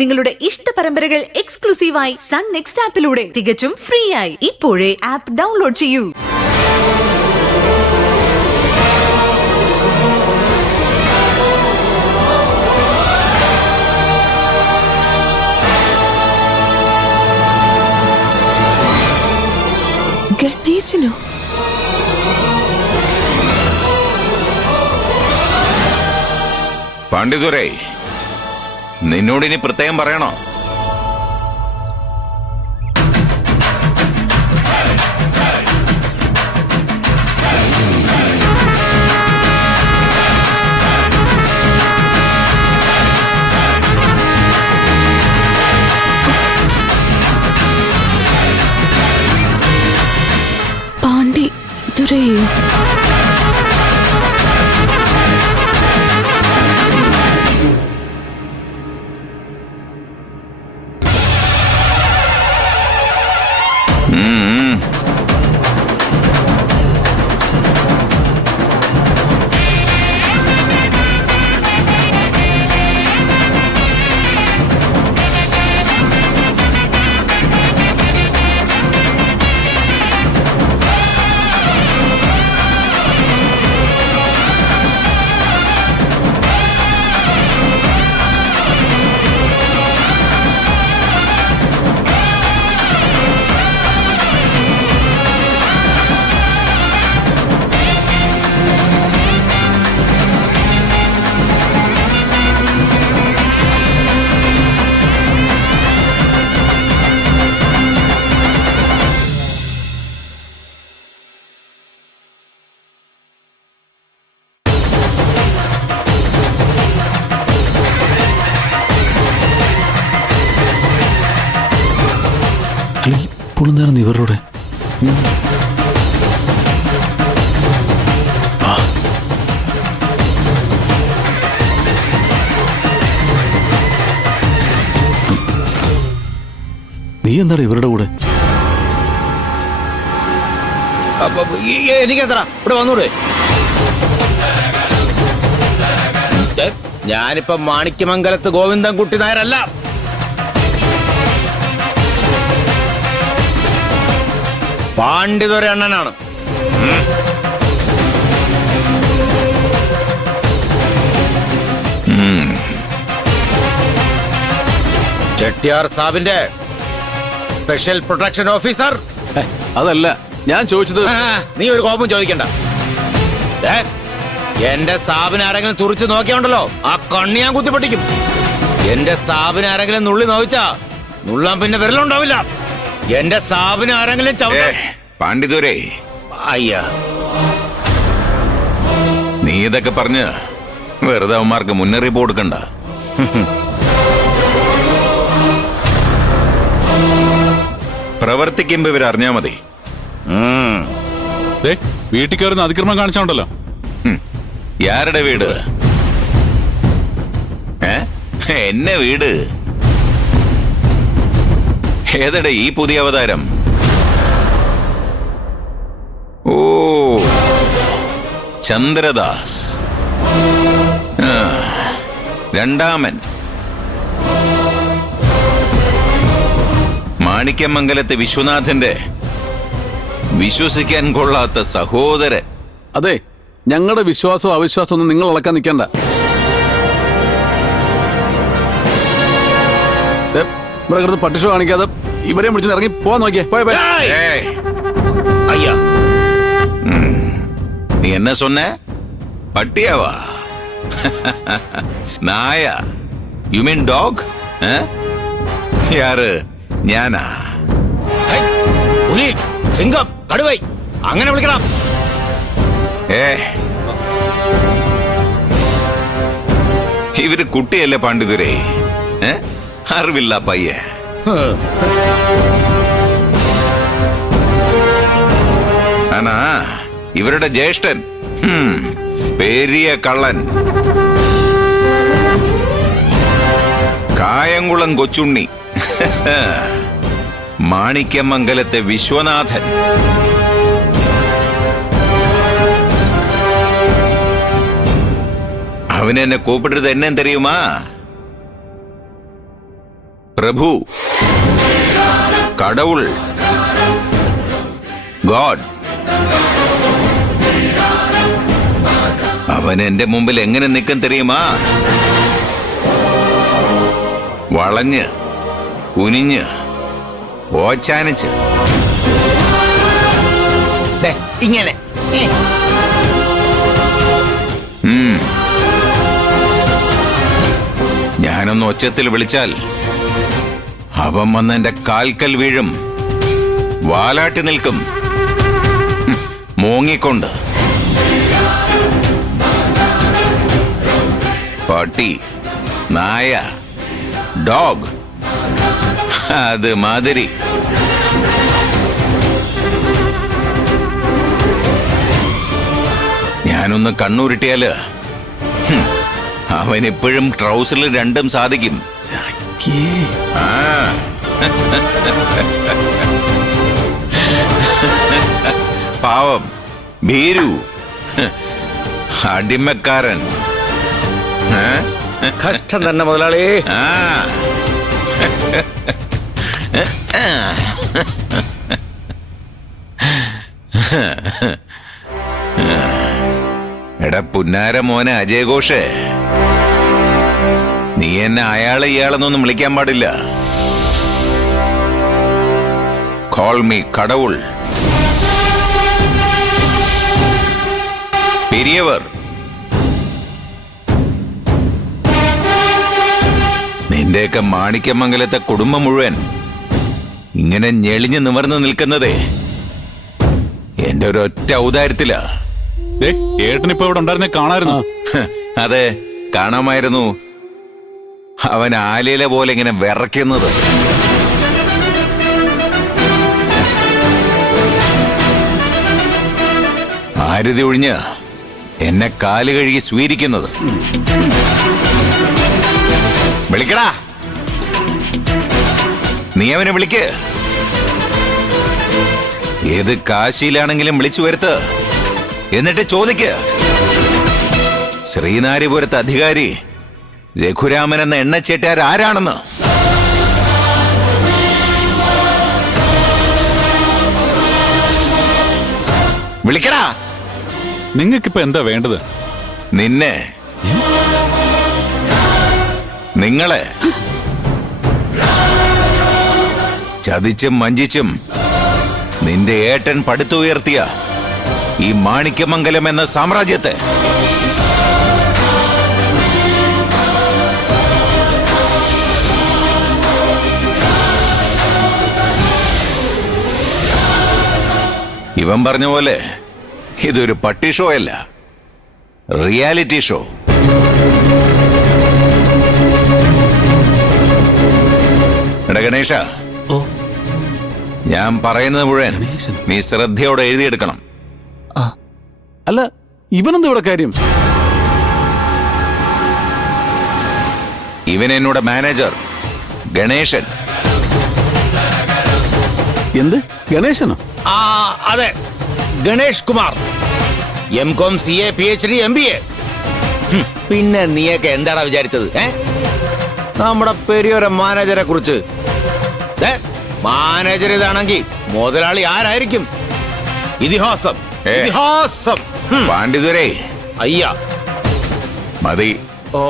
നിങ്ങളുടെ ഇഷ്ട പരമ്പരകൾ എക്സ്ക്ലൂസീവായി സൺ നെക്സ്റ്റ് ആപ്പിലൂടെ തികച്ചും ഫ്രീ ആയി ഇപ്പോഴേ ആപ്പ് ഡൗൺലോഡ് ചെയ്യൂ. ഗണേശനോ? പാണ്ഡിതുരേ, നിന്നോടിനി പ്രത്യേകം പറയണോ? പാണ്ഡിതുരയോ? ഇപ്പോഴും നേരം ഇവരുടെ നീ എന്താണ് ഇവരുടെ കൂടെ? എനിക്കെത്ര ഇവിടെ വന്നൂടെ? ഞാനിപ്പോ മാണിക്യമംഗലത്ത് ഗോവിന്ദൻകുട്ടി നായരല്ല. പാണ്ഡിതുര അണ്ണനാണ്. ചെട്ടിയാർ സാബിന്റെ സ്പെഷ്യൽ പ്രൊട്ടക്ഷൻ ഓഫീസർ. അതല്ല ഞാൻ ചോദിച്ചത്. നീ ഒരു കോപം ചോദിക്കണ്ട. എന്റെ സാബിനെ ആരെങ്കിലും തുറിച്ച് നോക്കിയാണ്ടല്ലോ ആ കണ്ണി ഞാൻ കുത്തിപ്പൊട്ടിക്കും. എന്റെ സാബിനെ ആരെങ്കിലും നുള്ളി നോവിച്ചാ നുള്ളാൻ പിന്നെ വിരലുണ്ടാവില്ല. എന്റെ സാബിനെ ആരെങ്കിലും പാണ്ഡിതുരേ, അയ്യ, നീ ഇതൊക്കെ പറഞ്ഞ് വെറുതെ അവന്മാർക്ക് മുന്നറിയിപ്പ് കൊടുക്കണ്ട. പ്രവർത്തിക്കുമ്പോ ഇവരറിഞ്ഞാ മതി. വീട്ടിൽ കയറുന്ന അതിക്രമം കാണിച്ചോണ്ടല്ലോ. യാരുടെ വീട്? എന്നെ വീട്? ഏതടെ ഈ പുതിയ അവതാരം? ഓ, ചന്ദ്രദാസ് രണ്ടാമൻ. മാണിക്യമംഗലത്തെ വിശ്വനാഥന്റെ വിശ്വസിക്കാൻ കൊള്ളാത്ത സഹോദരൻ. അതെ, ഞങ്ങളുടെ വിശ്വാസവും അവിശ്വാസവും ഒന്നും നിങ്ങൾ ഇളക്കാൻ നിൽക്കണ്ട. ഇവിടെ കിടന്ന് പട്ടിഷോ കാണിക്കാതെ ഇവരെയും വിളിച്ച് ഇറങ്ങി പോവാൻ നോക്കിയേ. അയ്യ, നീ എന്നെ சொன்ன? പട്ടിയാവാ? നായ? You mean dog? യാര്? ഞാനാ? പുലി, സിംഹം, കടുവൈ അങ്ങനെ വിളിക്കണം. ഇവര് കുട്ടിയല്ലേ പാണ്ഡിതുരേ? അറിവില്ല പയ്യ. ആനാ ഇവരുടെ ജ്യേഷ്ഠൻ പെരിയ കള്ളൻ കായംകുളം കൊച്ചുണ്ണി, മാണിക്യമംഗലത്തെ വിശ്വനാഥൻ. அவன் என்ன கூப்பிடுறது என்னன்னு தெரியுமா? പ്രഭു, കടവുൾ, ഗോഡ്. അവൻ എന്റെ മുമ്പിൽ എങ്ങനെ നിൽക്കും തെരിയുമാ? വളഞ്ഞ്, കുനിഞ്ഞ്, ഓച്ചാനിച്ച്. ദേ, ഇങ്ങനെ ഞാനൊന്ന് ഒച്ചത്തിൽ വിളിച്ചാൽ അവൻ വന്ന് എന്റെ കാൽക്കൽ വീഴും. വാലാട്ടി നിൽക്കും, മൂങ്ങിക്കൊണ്ട്. പട്ടി, നായ, ഡോഗ്, അത് മാതിരി. ഞാനൊന്ന് കണ്ണൂരിട്ടിയാല് അവൻ എപ്പോഴും ട്രൗസറിൽ രണ്ടും സാധിക്കും. ആ. പാവം, ഭീരു, അടിമക്കാരൻ. കഷ്ടം തന്നെ മുതലാളി. ആ. എടാ പുന്നാര മോനെ അജയ് ഘോഷേ, നീ എന്നെ അയാളെ ഇയാളെന്നൊന്നും വിളിക്കാൻ പാടില്ല. Call me kadavul. പെരിയവർ. നിന്റെയൊക്കെ മാണിക്യമംഗലത്തെ കുടുംബം മുഴുവൻ ഇങ്ങനെ ഞെളിഞ്ഞു നിവർന്നു നിൽക്കുന്നതേ എന്റെ ഒരൊറ്റ ഔദാര്യത്തിലാ. ഏട്ടനിപ്പോ ഇവിടെ ഉണ്ടായിരുന്നേ കാണായിരുന്നു. അതെ, കാണാമായിരുന്നു. അവൻ ആലില പോലെ ഇങ്ങനെ വിറയ്ക്കുന്നത്. ആരുതി ഒഴിഞ്ഞ് എന്നെ കാല് കഴുകി സ്വീകരിക്കുന്നത്. വിളിക്കടാ, നീ അവനെ വിളിക്ക്. ഏത് കാശിയിലാണെങ്കിലും വിളിച്ചു വരുത്ത്. എന്നിട്ട് ചോദിക്ക്, ശ്രീനാരിപുരത്ത് അധികാരി രഘുരാമൻ എന്ന എണ്ണച്ചേട്ടാർ ആരാണെന്ന്. വിളിക്കടാ. നിങ്ങൾക്കിപ്പോ എന്താ വേണ്ടത്? നിന്നെ, നിങ്ങളെ ചതിച്ചും വഞ്ചിച്ചും നിന്റെ ഏട്ടൻ പടുത്തുയർത്തിയ ഈ മാണിക്യമംഗലം എന്ന സാമ്രാജ്യത്തെ. ഇവൻ പറഞ്ഞ പോലെ ഇതൊരു പട്ടി ഷോ അല്ല, റിയാലിറ്റി ഷോ. എടാ ഗണേശ, ഞാൻ പറയുന്നത് മുഴുവൻ നീ ശ്രദ്ധയോടെ എഴുതിയെടുക്കണം. അല്ല, ഇവനെന്താ ഇവിടെ കാര്യം? ഇവൻ എന്നോട് മാനേജർ ഗണേശൻ. എന്ത് ഗണേശനോ? ആ അതെ, Ganesh Kumar. M.Com, CA, PhD, MBA. പിന്നെ നീയൊക്കെ എന്താടാ വിചാരിച്ചത്? നമ്മുടെ പെരിയൊരു മാനേജറെ കുറിച്ച്. മാനേജർ ഇതാണെങ്കിൽ മുതലാളി ആരായിരിക്കും? ഇതിഹാസം, ഇതിഹാസം. പാണ്ഡിതുരേ, അയ്യ മതി. ഓ